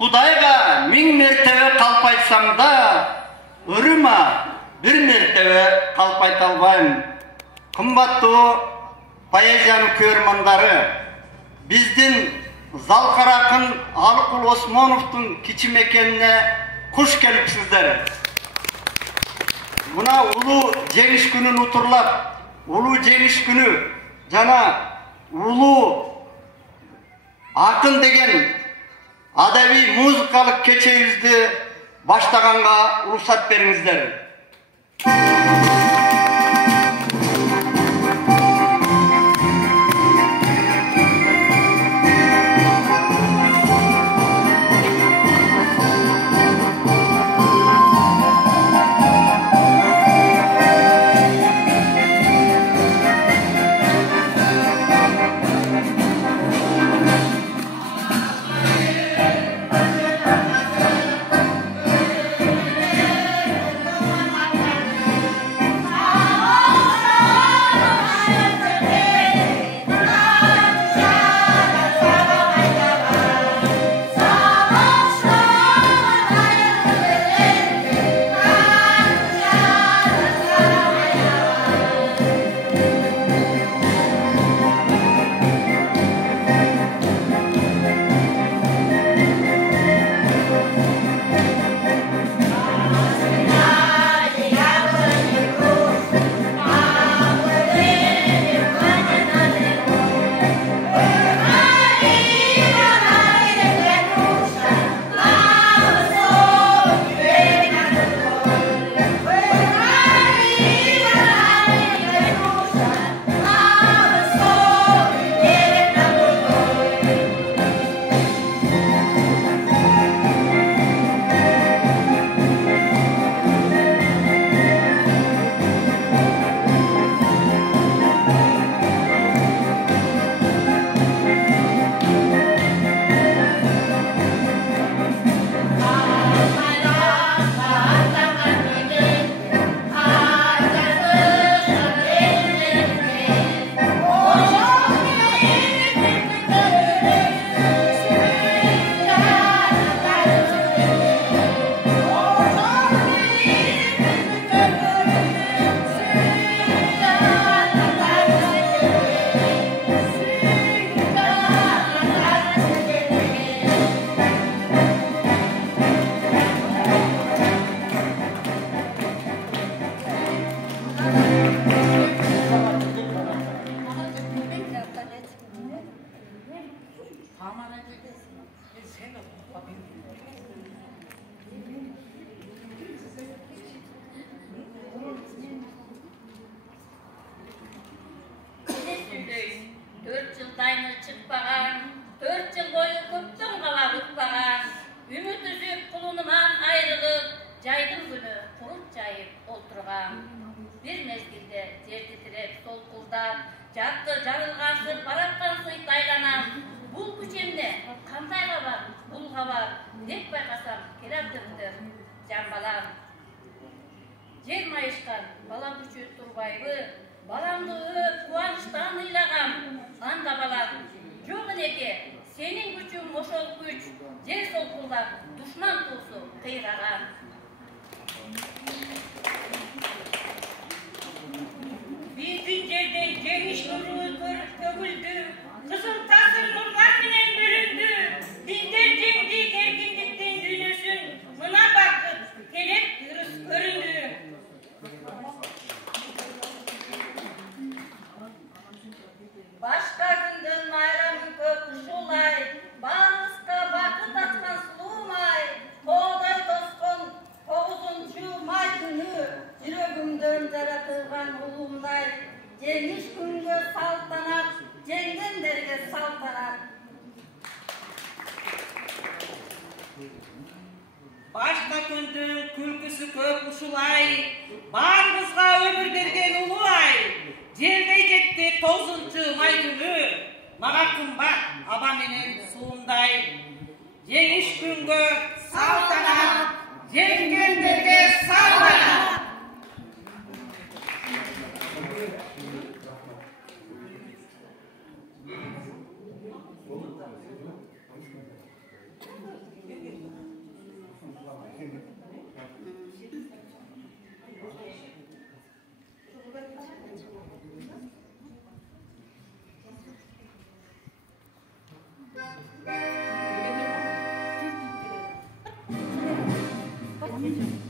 Құдайға 1000 мәртебе қалп айтсам да, үріма 1 мәртебе қалп айта албаймын. Қымбаттуу поэзияның көрермандары, біздің Залқар ақын Алыкул Осмоновтың кичимекеніне қош келіпсіздер. Мына улуу жеңіс күнін ұтырлап, улуу жеңіс күні жана улуу ақын деген адаби музыкалык кечебизди баштаганга уруксат бериңиздер. Bir mezgilde ter titrep sol kıldap, jattı jarılgansып бараткан сыйтайланам. Бул күчемде кандайга бар, булга бар деп байкасам керактырды жан балам. Жер майышкан бала күчү турбайбы, баламды өп кубанычтан ыйлагам. Анда балам, жок элеке, сенин күчүң ошол күч, жер солкулдап, душман туусу кыйраган. Биздин жерде жеңиш нуру төгүлдү, кызыл тасыр нурлар менен бөлүндү. Биздер жеңдик эркиндиктин дүйнөсүн, мына бакыт келеп ырыс көрүндү. Башка күндөн майрамы көп ушулай, баарыбызга бакыт ачкан сулуумай, коодай тоскон 9-май күнү, жүрөгүмдөн жаратылган улуумдай, жеңиш күнгө салтанат, жеңгендерге салтанат. Башка күндүн күлкүсү көп ушулай, баарыбызга өмүр берген улуу ай, жердей жетти 9-май күнү, мага кымбат аба менен суумдай. Жеңиш күнгө салтанат, жеңгендерге салтанат. Amin.